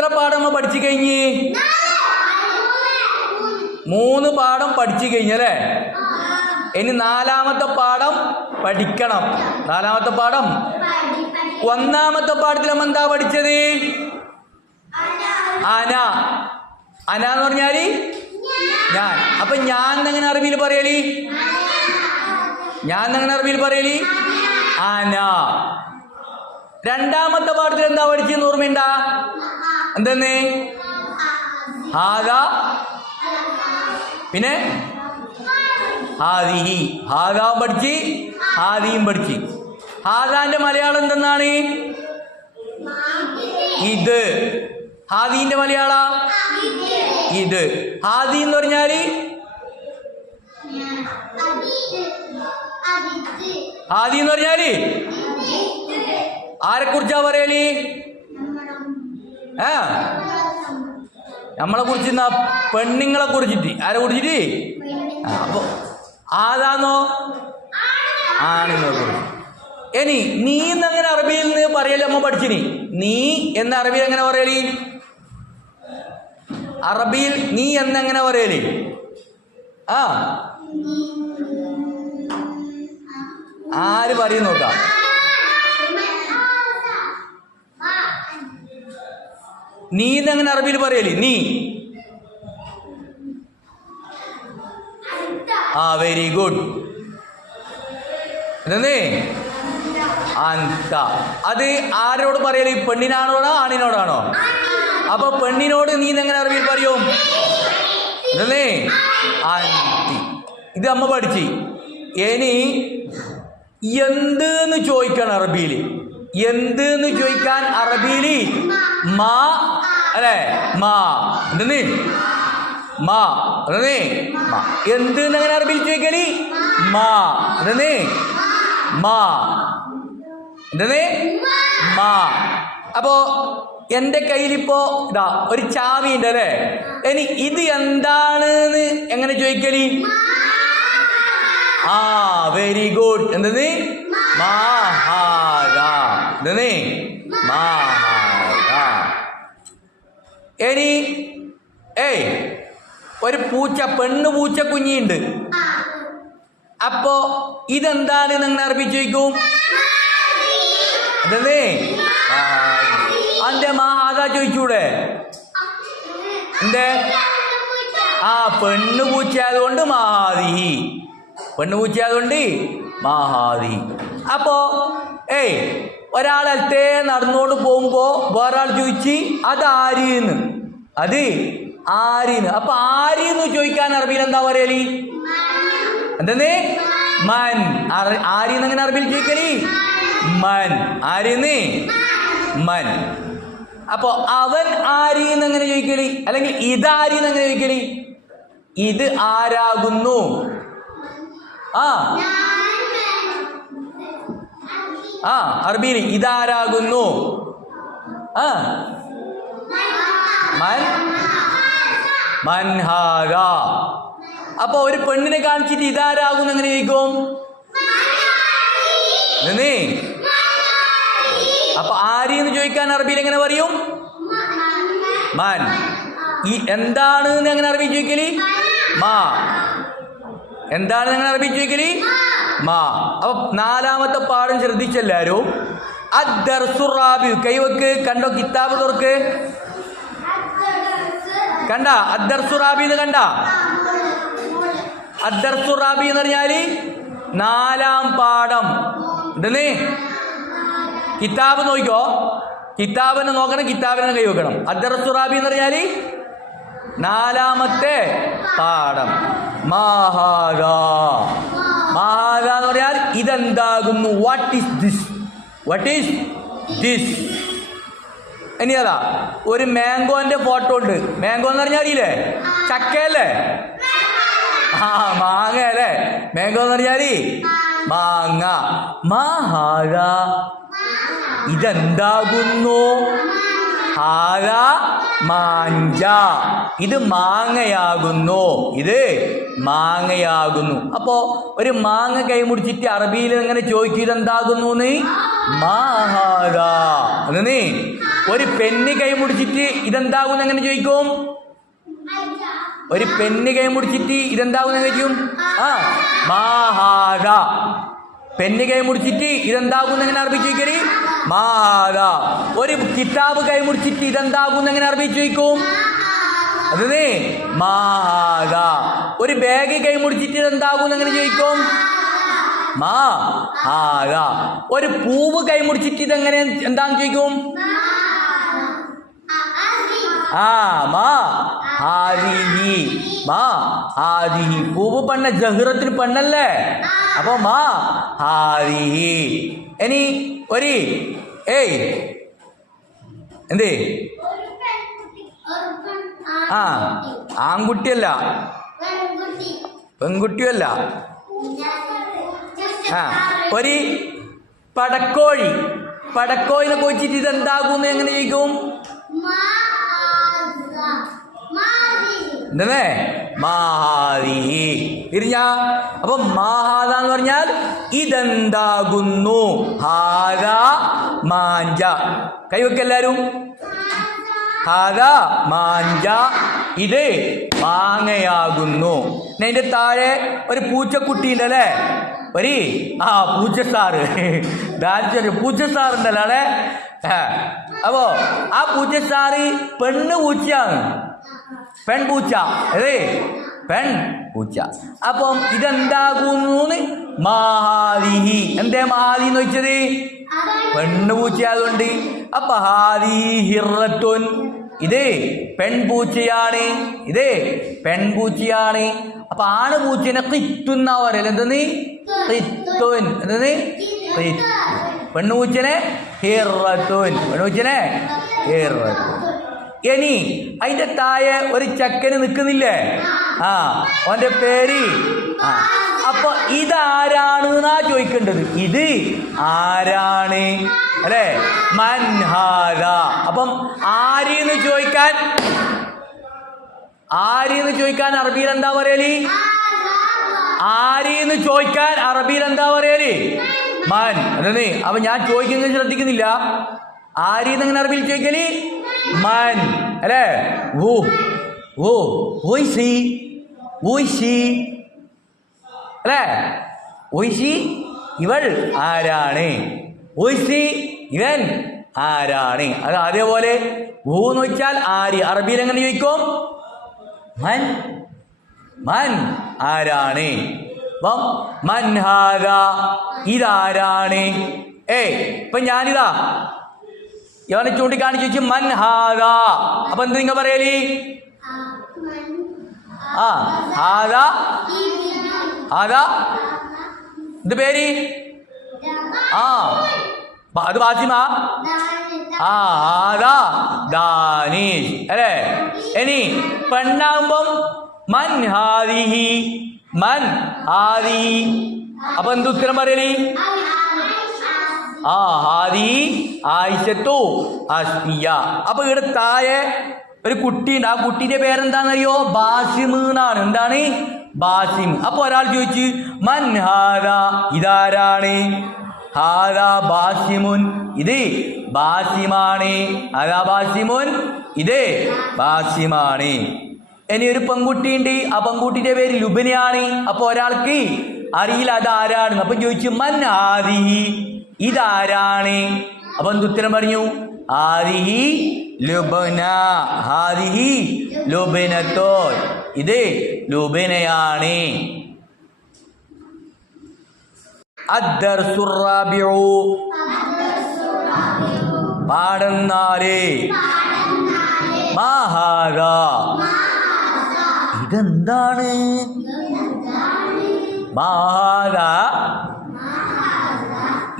എത്ര പാഠം നമ്മൾ പഠിച്ചു കഴിഞ്ഞ്? 3 പാഠം പഠിച്ചു കഴിഞ്ഞല്ലേ? ഇനി 4ാമത്തെ പാഠം പഠിക്കണം. 4ാമത്തെ പാഠം 1ാമത്തെ പാഠത്തിൽ നമ്മൾ എന്താ പഠിച്ചത്? അന. അന എന്ന് പറഞ്ഞാല് ഞാൻ. അപ്പൊ ഞാൻ എങ്ങനെ അറബിയിൽ പറയല്? ഞാൻ എങ്ങനെ അറബിയിൽ പറയല്? അന. 2ാമത്തെ പാഠത്തിൽ എന്താ പഠിച്ചെന്ന് ഓർമ്മയുണ്ടാ? എന്തെന്ന്? ഹാദ, പിന്നെ ഹാദിഹി. ഹാദാവും പഠിച്ച് ഹാദിയും പഠിച്ച്. ഹാദാന്റെ മലയാളം എന്തെന്നാണ്? ഇത്. ഹാദീന്റെ മലയാള ഇത്. ഹാദി എന്ന് പറഞ്ഞാല് ഹാദി എന്ന് പറഞ്ഞാല് ആരെ കുറിച്ചാ പറയല്? നമ്മളെ കുറിച്ച്, പെണ്ണുങ്ങളെ കുറിച്ചിട്ട്. ആരെ കുറിച്ചിട്ട്? അപ്പൊ ആദാന്നോ? ആണുങ്ങളെ കുറിച്ച്. ഇനി നീ എന്നങ്ങനെ അറബിയിൽ നിന്ന് പറയല് നമ്മ പഠിച്ചിനി. നീ എന്ന അറബിയിൽ എങ്ങനെ പറയല്? അറബിയിൽ നീ എന്നെങ്ങനെ പറയല്? ആര് പറയും നോക്കാം. നീ എന്നെങ്ങനെ അറബിയിൽ പറയല്? നീ. Very good. എന്തേ? അന്ത. അത് ആരോട് പറയല്? പെണ്ണിനാണോടാ ആണിനോടാണോ? അപ്പൊ പെണ്ണിനോട് നീ എങ്ങനെ അറബിയിൽ പറയും? എന്തേ? അന്തി. ഇത് അമ്മ പഠിച്ച്. ഇനി എന്ത് ചോദിക്കണം അറബിയിൽ? എന്ത് ചോദിക്കാൻ അറബിയിൽ മാ അല്ലേ? മാ. എന്തേ? മാ. എന്തേ? മാ. എന്ത് എങ്ങനെ അറബിയിൽ ചോദിക്കല്? മാ. എന്തേ? മാ. എന്തേ? മാ. അപ്പോ എന്റെ കയ്യിലിപ്പോ ഇതാ ഒരു ചാവി ഉണ്ട് അല്ലേ? ഇനി ഇത് എന്താണെന്ന് എങ്ങനെ ചോദിക്കല്? Very good. എന്തത്? മാഹാദ. എന്തേ? മാഹാദ. ഇനി ഒരു പൂച്ച, പെണ്ണ് പൂച്ച കുഞ്ഞിയുണ്ട്. അപ്പോ ഇതെന്താണ് നിങ്ങൾ അറബി ചോദിക്കും? എന്തേ? അന്റെ മാഹാദ ചോദിച്ചൂടെ? എന്തേ? പെണ്ണ് പൂച്ചയായതുകൊണ്ട് മാഹാദി. പെണ്ണ് പൂച്ചയായതുകൊണ്ട് മാഹാദി. അപ്പോ ഒരാളത്തെ നടന്നുകൊണ്ട് പോകുമ്പോ വേറൊരാൾ ചോദിച്ച് അത് ആരീന്ന്. അത് ആരീന്ന്. അപ്പൊ ആരീന്ന് ചോദിക്കാൻ അറബിയിൽ എന്താ പറയല്? എന്തെന്ന്? മൻ. ആരീന്ന് എങ്ങനെ അറബിയിൽ ചോദിക്കല്? മൻ. ആരീന്ന്? മൻ. അപ്പൊ അവൻ ആരീന്ന് എങ്ങനെ ചോദിക്കല്? അല്ലെങ്കിൽ ഇതാരീന്ന് എങ്ങനെ ചോദിക്കല്? ഇത് ആരാകുന്നു? അറബിയിൽ ഇതാരാകുന്നു? മൻ. മൻഹാദ. അപ്പൊ ഒരു പെണ്ണിനെ കാണിച്ചിട്ട് ഇതാരാകുന്നു എങ്ങനെ ചോദിക്കും? അപ്പൊ ആരീന്ന് ചോദിക്കാൻ അറബിയിൽ എങ്ങനെ പറയും? മൻ. ഈ എന്താണ് എങ്ങനെ അറബി ചോദിക്കല്? മാ. എന്താണ് നിങ്ങൾ അറബി ചോദിക്കല്? മാ. അപ്പൊ 4ാമത്തെ പാഠം ശ്രദ്ധിച്ചെല്ലാരും. അദ്ദർസുറാബി. കൈവക്ക്. കണ്ടോ? കിതാബ് തുറക്ക്. കണ്ട? അദ്ദർസുറാബി എന്ന് കണ്ട? അദ്ദർസുറാബി എന്ന് പറഞ്ഞാല് 4ാം പാഠം. എന്തെന്ന്? കിതാബ് നോക്കിക്കോ. കിതാബിനെ നോക്കണം. കിതാബിനെ കൈവക്കണം. അദ്ദർസുറാബി എന്ന് പറഞ്ഞാല് 4ാമത്തെ പാഠം. മാഹാദ. മാഹാദ എന്ന് പറഞ്ഞാൽ ഇതെന്താകുന്നു? What is this? What is this? ഇനി അതാ ഒരു മാംഗോന്റെ ഫോട്ടോ ഉണ്ട്. മാംഗോ എന്ന് പറഞ്ഞാൽ അറിയില്ലേ? ചക്കയല്ലേ? മാങ്ങ അല്ലേ? മാംഗോ എന്ന് പറഞ്ഞാല് മാങ്ങ. മാഹാദ. ഇതെന്താകുന്നു? ഹാദ മാഞ്ച. ഇത് മാങ്ങയാകുന്നു. ഇത് മാങ്ങയാകുന്നു. അപ്പോ ഒരു മാങ്ങ കൈമുടിച്ചിട്ട് അറബിയിൽ എങ്ങനെ ചോദിച്ചു ഇതെന്താകുന്നു? മാഹാദ. ഒരു പെണ്ണ് കൈ മുടിച്ചിട്ട് ഇതെന്താകും എങ്ങനെ ചോദിക്കും? ഒരു പെണ്ണ് കൈ മുടിച്ചിട്ട് ഇതെന്താകും എങ്ങനെ ചോദിക്കും? മാഹാദ. പെണ്ണ് കൈ മുടിച്ചിട്ട് ഇതെന്താകും എങ്ങനെ അറബി ചോദിക്കല്? മാഹാദ. ഒരു കിതാബ് കൈ മുടിച്ചിട്ട് ഇതെന്താകും എങ്ങനെ അറബി ചോദിക്കും? അതേ മാഹാദ. ഒരു ബാഗ് കൈ മുടിച്ചിട്ട് ഇതെന്താകും എങ്ങനെ ചോദിക്കും? മാഹാദ. ഒരു പൂവ് കൈ മുടിച്ചിട്ട് ഇതെങ്ങനെ എന്താന്ന് ചോദിക്കും? മാഹാദിഹി. മാഹാദിഹി. പൂവ് പെണ്ണ, ജഹ്റത്തിന് പെണ്ണല്ലേ? അപ്പൊ മാഹാദിഹി. ഇനി ഒരു എന്തേ ആൺകുട്ടിയല്ല, പെൺകുട്ടിയല്ല. ഒരു പടക്കോഴി. പടക്കോഴിനെ കൊച്ചിട്ട് ഇതെന്താകും എങ്ങനെ ചോദിക്കും? എന്തേ മാഹാദിഹി. തിരിഞ്ഞ അപ്പൊ മാഹാദ എന്ന് പറഞ്ഞാൽ ഇതെന്താകുന്നു. ഹാദ മാഞ്ച. കൈവെക്കെല്ലാരും. ഹാദ മാഞ്ച. ഇത് മാങ്ങയാകുന്നു. അതിന്റെ താഴെ ഒരു പൂച്ചക്കുട്ടി ഉണ്ടല്ലേ? ഒരു പൂച്ചസാറ്. പൂച്ചസാർ ഉണ്ടല്ലോ അവിടെ. അപ്പോ ആ പൂച്ചസാറ് പെണ്ണ് പൂച്ചയാണ്. പെൺപൂച്ച. അതെ പെൺപൂച്ച. അപ്പം ഇതെന്താകുന്നു? മാഹാദിഹി. എന്തേ മാഹാദി എന്ന് വെച്ചത്? പെണ്ണ് പൂച്ച ആയതുകൊണ്ട്. അപ്പൊ ഹാദി ഹിറത്തുൻ. ഇത് പെൺപൂച്ചയാണ്. ഇത് പെൺപൂച്ചയാണ്. അപ്പൊ ആണ് പൂച്ചനെ കിറ്റുന്ന പറയല്. എന്തെന്ന്? കിത്തുൻ. എന്തെന്ന്? പെണ്ണുപൂച്ചനെ ഹിറത്തുൻ. പെണ്ണുപൂച്ചനെ ഹിറത്തുൻ. ഇനി അതിന്റെ താഴെ ഒരു ചക്കന് നിൽക്കുന്നില്ലേ? അവന്റെ പേര്. അപ്പൊ ഇതാരാണ് എന്നാ ചോദിക്കേണ്ടത്. ഇത് ആരാണ് അല്ലെ? മൻഹാദ. അപ്പം ആരെന്ന് ചോദിക്കാൻ അറബിയിൽ എന്താ പറയല്? ആരെന്ന് ചോദിക്കാൻ അറബിയിൽ എന്താ പറയല്? മൻ. അതെ. അപ്പൊ ഞാൻ ചോദിക്കുന്നത് ശ്രദ്ധിക്കുന്നില്ല. ആരെന്ന് എങ്ങനെ അറബിയിൽ ചോദിക്കല്? മൻ അല്ലേ? അല്ലേ? ഇവൾ ആരാണ്? ഇവൻ ആരാണ്? അത് അതേപോലെ എന്ന് വെച്ചാൽ ആര്. അറബിയിൽ എങ്ങനെ ചോദിക്കും? മൻ. മൻ ആരാണ്? മൻഹാദ. ഇതാരാണ്? ഇപ്പൊ ഞാനിതാ ഇവനെ ചൂണ്ടിക്കാണിച്ച് ചോദിച്ചു മൻഹാദ. അപ്പൊ എന്ത് നിങ്ങൾ പറയല്? ഹാദാ. ഹാദാ എന്ത് പേര്? അത് ബാസിമ. ഹാദാ ദാനീഷ് അല്ലേ? ഇനി പെണ്ണാകുമ്പം മൻ ഹാദിഹി. മൻ ഹാദിഹി. അപ്പൊ എന്ത് ഉത്തരം പറയല്? ഹാദി ആയിഷത്തു അസ്മിയ. അപ്പൊ ഇവിടെ താഴെ ഒരു കുട്ടിയുണ്ട്. ആ കുട്ടീന്റെ പേരെന്താണെന്നറിയോ? ബാസിം എന്നാണ്. എന്താണ്? ബാസിം. അപ്പൊ ഒരാൾ ചോദിച്ചു മൻ ഹാദ. ഇതാരാണ്? ഹാദ ബാസിമുൻ. ഇത് ബാസിമാണ്. അതാ ബാസിമുൻ. ഇത് ബാസിമാണ്. ഇനി ഒരു പെൺകുട്ടിയുണ്ട്. ആ പെൺകുട്ടിന്റെ പേര് ലുബനയാണ്. അപ്പൊ ഒരാൾക്ക് അറിയില്ല അതാരാണ്. അപ്പൊ ചോദിച്ചു മൻ ഹാദിഹി. ഇതാരാണ്? അപ്പൊ എന്ത് ഉത്തരം പറഞ്ഞു? ഹാദിഹി ലുബന. ഹാദിഹി ലുബനത്തോ. ഇത് ലുബനയാണ്. അദ്ദർസുർ റാബിഉ. പാഠം 4. മാഹാദ. ഇതെന്താണ്? മാഹാദ.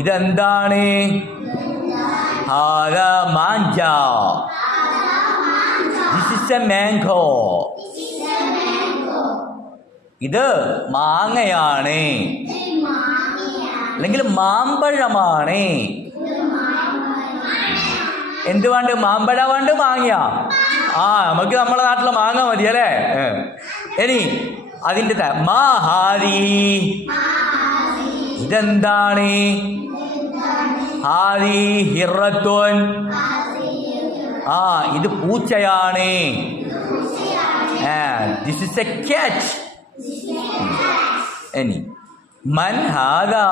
ഇതെന്താണ്? ഹാദ മാഞ്ച. This is a mango. ഇത് മാങ്ങയാണ് അല്ലെങ്കിൽ മാമ്പഴമാണ്. എന്ത് വേണ്ട? മാമ്പഴ വേണ്ട? മാങ്ങ. നമുക്ക് നമ്മുടെ നാട്ടിലെ മാങ്ങ മതി അല്ലേ? ഇനി അതിൻ്റെ മാഹാദി. ഇതെന്താണ്? ഹാദി ഹിറത്തുൻ. ആ ഇത് പൂച്ചയാണ്. This is a cat. ഇനി മൻ ഹാദാ,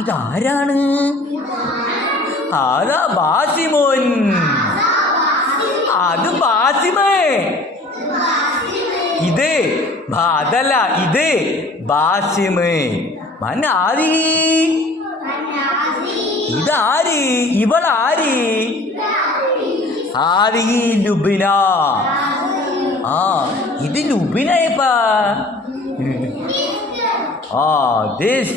ഇതാരാണ്? ഹാദാ ബാസിമുൻ, അത് ബാസിമേ. ഇത് അതല്ല, ഇത് ബാസിമ്. മൻ ആദി, ഇതാര്? ഇവളാര്? ആദി ലുബിന. ആ ഇത് ലുബിനയപ്പാ. ദിസ്